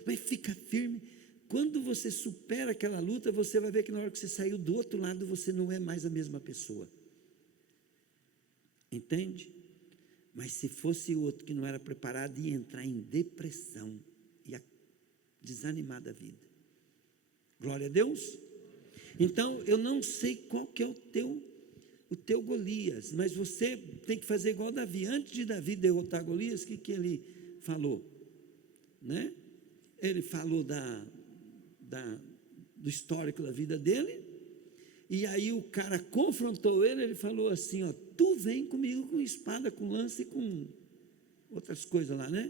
mas fica firme. Quando você supera aquela luta, você vai ver que na hora que você saiu do outro lado, você não é mais a mesma pessoa. Entende? Mas se fosse outro que não era preparado, ia entrar em depressão, ia desanimar da vida. Glória a Deus. Então, eu não sei qual que é o teu Golias, mas você tem que fazer igual Davi. Antes de Davi derrotar Golias, o que ele falou? Né? Ele falou do histórico da vida dele, e aí o cara confrontou ele falou assim, ó, tu vem comigo com espada, com lança e com outras coisas lá, né?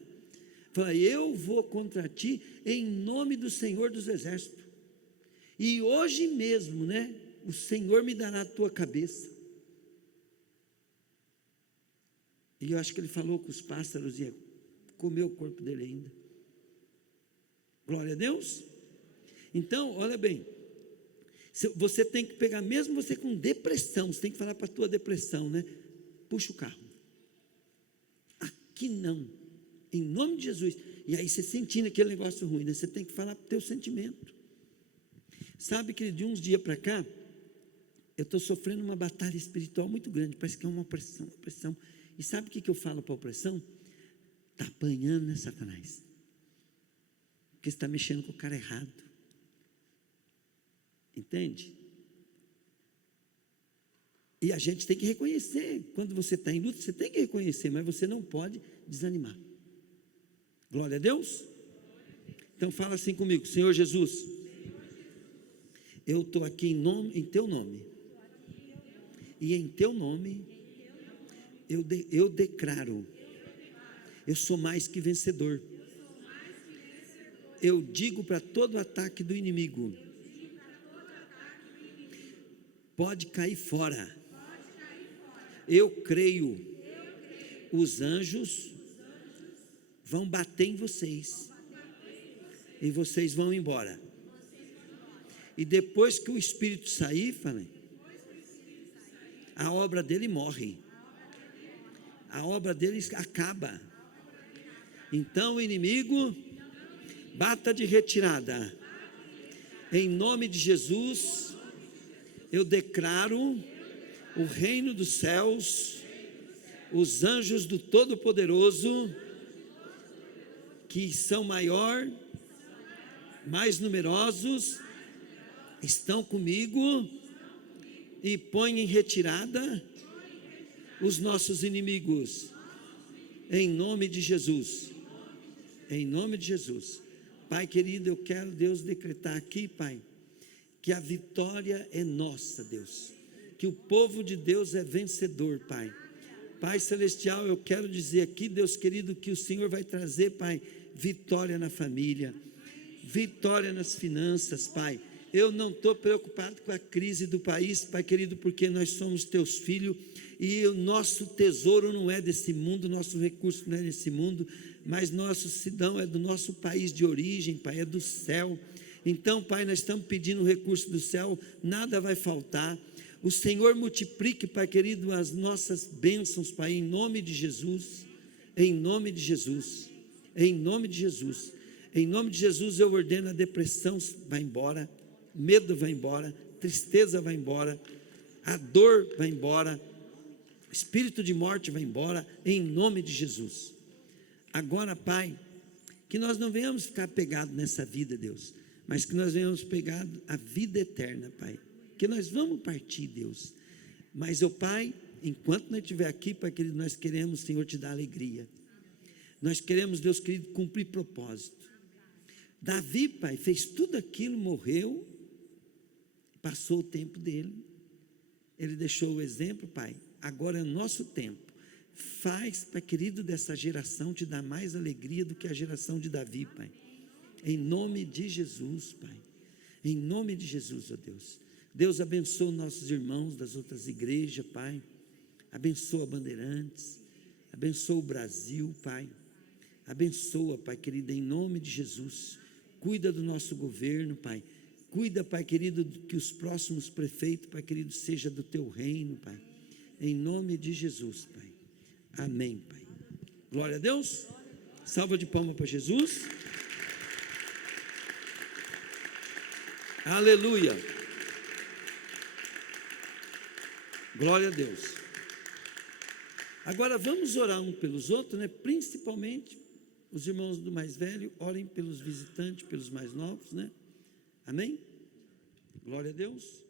Fala, eu vou contra ti em nome do Senhor dos Exércitos. E hoje mesmo, né, o Senhor me dará a tua cabeça. E eu acho que ele falou com os pássaros e ia comer o corpo dele ainda. Glória a Deus. Então, olha bem, você tem que pegar, mesmo você com depressão, você tem que falar para a tua depressão, né? Puxa o carro. Aqui não, em nome de Jesus. E aí você sentindo aquele negócio ruim, né? Você tem que falar para o teu sentimento. Sabe que de uns dias para cá, eu estou sofrendo uma batalha espiritual muito grande, parece que é uma opressão. E sabe o que eu falo para a opressão? Está apanhando, né, Satanás? Porque você está mexendo com o cara errado. Entende? E a gente tem que reconhecer, quando você está em luta, você tem que reconhecer, mas você não pode desanimar. Glória a Deus. Então fala assim comigo, Senhor Jesus, eu estou aqui em teu nome, e em teu nome eu declaro, eu sou mais que vencedor. Eu digo para todo ataque do inimigo, pode cair fora. Eu creio, os anjos vão bater em vocês, e vocês vão embora. E depois que o espírito sair, falei, a obra dele morre, a obra dele acaba. Então o inimigo bata de retirada. Em nome de Jesus, eu declaro o reino dos céus, os anjos do Todo-Poderoso, que são maior, mais numerosos, estão comigo e põem em retirada os nossos inimigos, em nome de Jesus, em nome de Jesus. Pai querido, eu quero, Deus, decretar aqui, Pai, que a vitória é nossa, Deus, que o povo de Deus é vencedor, Pai. Pai celestial, eu quero dizer aqui, Deus querido, que o Senhor vai trazer, Pai, vitória na família, vitória nas finanças, Pai. Eu não estou preocupado com a crise do país, Pai querido, porque nós somos teus filhos, e o nosso tesouro não é desse mundo, nosso recurso não é desse mundo, mas nosso cidadão é do nosso país de origem, Pai, é do céu. Então, Pai, nós estamos pedindo o recurso do céu, nada vai faltar. O Senhor multiplique, Pai querido, as nossas bênçãos, Pai, em nome de Jesus, em nome de Jesus, em nome de Jesus. Em nome de Jesus eu ordeno, a depressão vai embora, medo vai embora, tristeza vai embora, a dor vai embora, Espírito de morte vai embora, em nome de Jesus. Agora, Pai, que nós não venhamos ficar pegados nessa vida, Deus, mas que nós venhamos pegar a vida eterna, Pai. Que nós vamos partir, Deus. Mas, Pai, enquanto nós estiver aqui, Pai querido, nós queremos, Senhor, te dar alegria. Nós queremos, Deus querido, cumprir propósito. Davi, Pai, fez tudo aquilo, morreu, passou o tempo dele. Ele deixou o exemplo, Pai. Agora é o nosso tempo. Faz, Pai querido, dessa geração te dar mais alegria do que a geração de Davi, Pai. Em nome de Jesus, Pai. Em nome de Jesus, ó Deus. Deus abençoa nossos irmãos das outras igrejas, Pai. Abençoa Bandeirantes. Abençoa o Brasil, Pai. Abençoa, Pai querido, em nome de Jesus. Cuida do nosso governo, Pai. Cuida, Pai querido, que os próximos prefeitos, Pai querido, seja do teu reino, Pai. Em nome de Jesus, Pai. Amém, Pai. Glória a Deus. Salva de palmas para Jesus. Aleluia. Glória a Deus. Agora vamos orar um pelos outros, né? Principalmente os irmãos do mais velho, orem pelos visitantes, pelos mais novos, né? Amém? Glória a Deus.